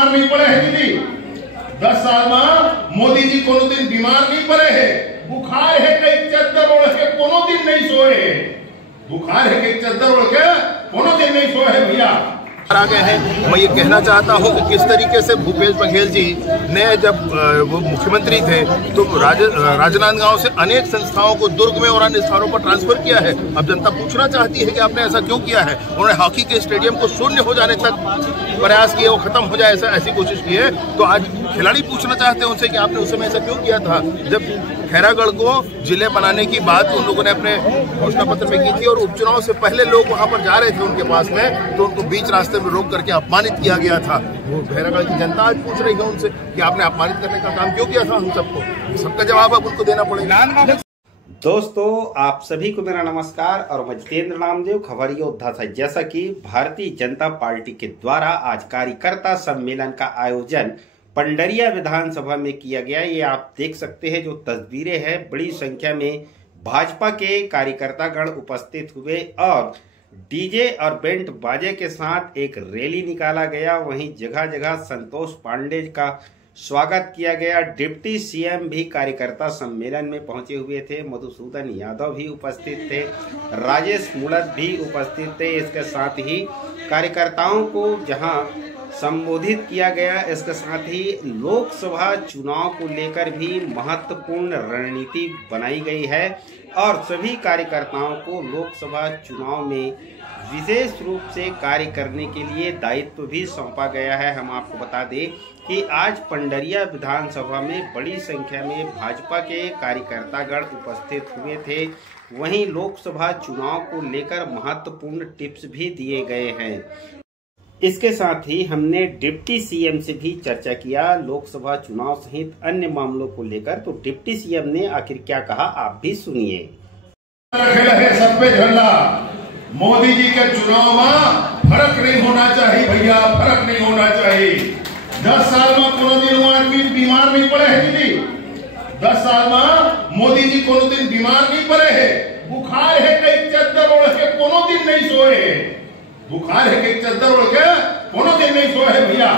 बीमार नहीं पड़े हैं दीदी। 10 साल में मोदी जी कोनो दिन बीमार नहीं पड़े हैं। बुखार है कई चद्दर ओढ़ के कोनो दिन नहीं सोए है। बुखार है कई चद्दर ओढ़ के कोनो दिन नहीं सोए है भैया। आ गए हैं। मैं ये कहना चाहता हूँ कि किस तरीके से भूपेश बघेल जी ने जब वो मुख्यमंत्री थे तो राजनांदगांव से अनेक संस्थाओं को दुर्ग में और अन्य स्थानों पर ट्रांसफर किया है। अब जनता पूछना चाहती है कि आपने ऐसा क्यों किया है। उन्होंने हॉकी के स्टेडियम को शून्य हो जाने तक प्रयास किए, वो खत्म हो जाए ऐसी कोशिश की है। तो आज खिलाड़ी पूछना चाहते हैं उनसे कि आपने उस समय ऐसा क्यों किया था जब खैरागढ़ को जिले बनाने की बात उन लोगों ने अपने घोषणा पत्र में की थी और उपचुनाव से पहले लोग वहां पर जा रहे थे उनके पास में, तो उनको बीच रास्ते में रोक करके अपमानित किया गया था। वो खैरागढ़ की जनता आज पूछ रही है उनसे कि आपने अपमानित करने का काम क्यों किया था हम सबको। सबका जवाब अब उनको देना पड़ेगा। दोस्तों, आप सभी को मेरा नमस्कार और मैं जितेंद्र नामदेव, खबर योद्धा था। जैसा कि भारतीय जनता पार्टी के द्वारा आज कार्यकर्ता सम्मेलन का आयोजन पंडरिया विधानसभा में किया गया, ये आप देख सकते हैं जो तस्वीरें हैं। बड़ी संख्या में भाजपा के कार्यकर्तागण उपस्थित हुए और डीजे और बैंड बाजे के साथ एक रैली निकाला गया। वहीं जगह जगह संतोष पांडे का स्वागत किया गया। डिप्टी सीएम भी कार्यकर्ता सम्मेलन में पहुंचे हुए थे। मधुसूदन यादव भी उपस्थित थे, राजेश मुड़त भी उपस्थित थे। इसके साथ ही कार्यकर्ताओं को जहां संबोधित किया गया, इसके साथ ही लोकसभा चुनाव को लेकर भी महत्वपूर्ण रणनीति बनाई गई है और सभी कार्यकर्ताओं को लोकसभा चुनाव में विशेष रूप से कार्य करने के लिए दायित्व भी सौंपा गया है। हम आपको बता दें कि आज पंडरिया विधानसभा में बड़ी संख्या में भाजपा के कार्यकर्तागण उपस्थित हुए थे। वहीं लोकसभा चुनाव को लेकर महत्वपूर्ण टिप्स भी दिए गए हैं। इसके साथ ही हमने डिप्टी सीएम से भी चर्चा किया लोकसभा चुनाव सहित अन्य मामलों को लेकर। तो डिप्टी सीएम ने आखिर क्या कहा, आप भी सुनिए। सब पे झंडा मोदी जी के चुनाव में फर्क नहीं होना चाहिए भैया, फर्क नहीं होना चाहिए। 10 साल में कोनो दिन आदमी बीमार नहीं पड़े हैं दीदी। 10 साल में मोदी जी कोनो दिन बीमार नहीं पड़े हैं। बुखार है कई चद्दर ओढ़ के कोनो दिन नहीं सोए है। बुखार है कि चद्दर ओढ़ के कोनो दिन नहीं सोए है भैया।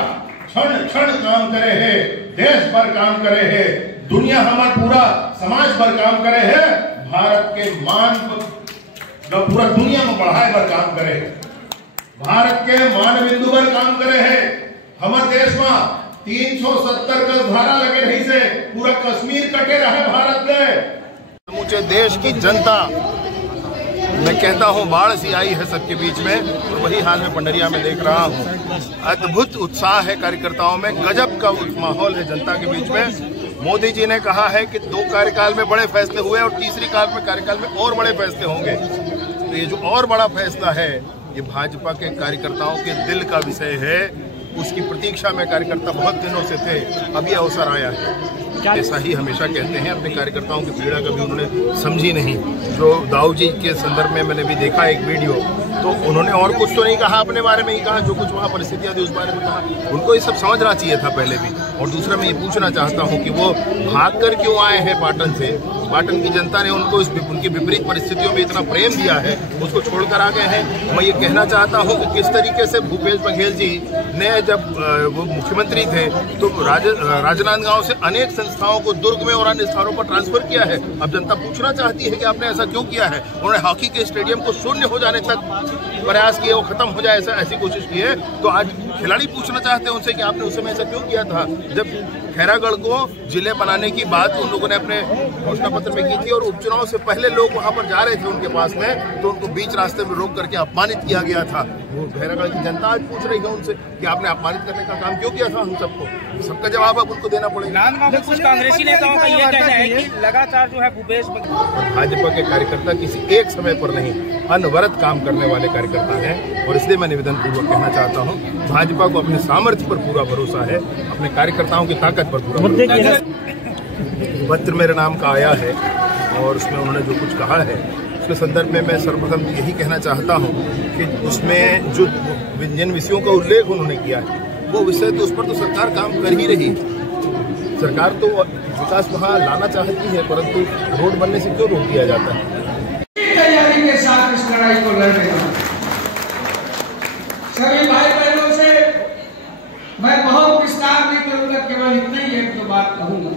क्षण क्षण काम करे है, देश भर काम करे है, दुनिया हमारा पूरा समाज भर काम करे है। भारत के मान पूरा दुनिया में बढ़ाए भर काम करे है। भारत के मान बिंदु पर काम करे है। हमारे देश में 370 का धारा लगे रही से पूरा कश्मीर कटे रहे भारत में। समूचे देश की जनता मैं कहता हूँ बाढ़ सी आई है सबके बीच में, और वही हाल में पंडरिया में देख रहा हूँ। अद्भुत उत्साह है कार्यकर्ताओं में, गजब का माहौल है जनता के बीच में। मोदी जी ने कहा है कि 2 कार्यकाल में बड़े फैसले हुए और तीसरी कार्यकाल में और बड़े फैसले होंगे। तो ये जो और बड़ा फैसला है ये भाजपा के कार्यकर्ताओं के दिल का विषय है। उसकी प्रतीक्षा में कार्यकर्ता बहुत दिनों से थे, अब ये अवसर आया है। ऐसा ही हमेशा कहते हैं, अपने कार्यकर्ताओं की पीड़ा कभी उन्होंने समझी नहीं। जो दाऊ जी के संदर्भ में मैंने भी देखा एक वीडियो, तो उन्होंने और कुछ तो नहीं कहा, अपने बारे में ही कहा, जो कुछ वहाँ परिस्थितियाँ थी उस बारे में कहा। उनको ये सब समझना चाहिए था पहले भी। और दूसरा मैं ये पूछना चाहता हूँ कि वो भाग कर क्यों आए हैं पाटन से। पाटन की जनता ने उनको उनकी विपरीत परिस्थितियों में इतना प्रेम दिया है, उसको छोड़कर आ गए हैं। मैं ये कहना चाहता हूँ कि किस तरीके से भूपेश बघेल जी ने जब वो मुख्यमंत्री थे तो राजनांदगांव से अनेक संस्थाओं को दुर्ग में और अन्य स्थानों पर ट्रांसफर किया है। अब जनता पूछना चाहती है कि आपने ऐसा क्यों किया है। उन्होंने हॉकी के स्टेडियम को शून्य हो जाने तक प्रयास किए, वो खत्म हो जाए ऐसी कोशिश की है। तो आज खिलाड़ी पूछना चाहते हैं उनसे कि आपने उस समय ऐसा क्यों किया था जब खैरागढ़ को जिले बनाने की बात उन लोगों ने अपने घोषणा पत्र में की थी और उपचुनाव से पहले लोग वहां पर जा रहे थे उनके पास में, तो उनको बीच रास्ते में रोक करके अपमानित किया गया था। वो खैरागढ़ की जनता आज पूछ रही है उनसे कि आपने अपमानित करने का काम क्यों किया था हम सबको। सबका जवाब अब उनको देना पड़ेगा। कुछ कांग्रेसी नेताओं का यह कहना है कि लगातार जो है भूपेश भाजपा के कार्यकर्ता किसी एक समय पर नहीं, अनवरत काम करने वाले कार्यकर्ता हैं। और इसलिए मैं निवेदन पूर्वक कहना चाहता हूँ, भाजपा को अपने सामर्थ्य पर पूरा भरोसा है, अपने कार्यकर्ताओं की ताकत पर पूरा भरोसा। पत्र मेरे नाम का आया है और उसमें उन्होंने जो कुछ कहा है उसके संदर्भ में मैं सर्वप्रथम यही कहना चाहता हूँ कि उसमें जो जिन विषयों का उल्लेख उन्होंने किया है वो विषय तो उस पर तो सरकार काम कर ही रही है। सरकार तो विकास वहाँ लाना चाहती है, परंतु रोड बनने से क्यों रोक दिया जाता है। तैयारी के साथ इस लड़ाई को लड़ेगा। सभी भाई बहनों से मैं बहुत नहीं करूंगा, केवल इतना ही एक दो बात कहूंगा।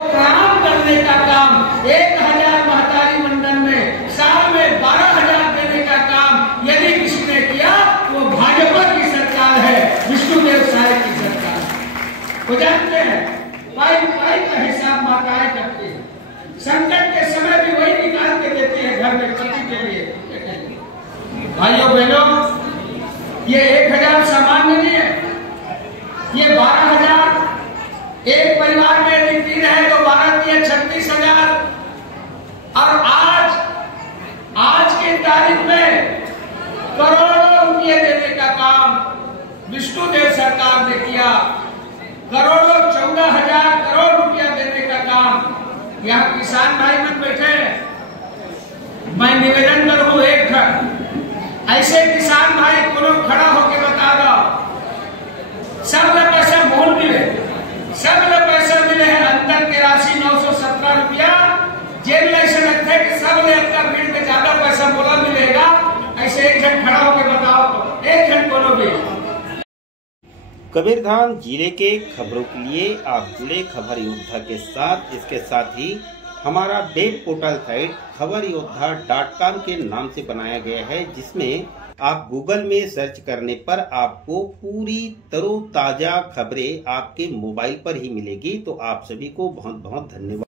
काम करने का काम 1000 महतारी मंडल में साल में 12,000 देने का काम यदि किसी ने किया वो भाजपा की सरकार है, विष्णुदेव साय की सरकार। वो जानते हैं पाई का हिसाब माताएं करती है, संकट के समय भी वही निकाल के देती है घर में पति के लिए। भाइयों बहनों, ये 1000 सामान्य नहीं है, ये 12,000 एक परिवार में यदि 3 है तो 12 या 36,000। और आज की तारीख में करोड़ों रुपये देने का काम विष्णुदेव सरकार ने किया। करोड़ों 14,000 करोड़ रुपया देने का काम। यहाँ किसान भाई मत बैठे, मैं निवेदन करूं एक ठन ऐसे किसान भाई को खड़ा होकर बता दो, सब लोग पैसा मोल मिले, सब लोग पैसा मिले हैं, अंतर की राशि 917 रुपया। जेल में ऐसे लगता है कि सब ने अपना बिल पे ज्यादा पैसा बोला मिलेगा, ऐसे एक जन खड़ा होकर बताओ तो एक जन कोनो भी। कबीरधाम जिले के खबरों के लिए आप जुड़े खबर योद्धा के साथ। इसके साथ ही हमारा वेब पोर्टल साइट खबरयोद्धा.com के नाम से बनाया गया है, जिसमें आप गूगल में सर्च करने पर आपको पूरी तरोताजा खबरें आपके मोबाइल पर ही मिलेगी। तो आप सभी को बहुत बहुत धन्यवाद।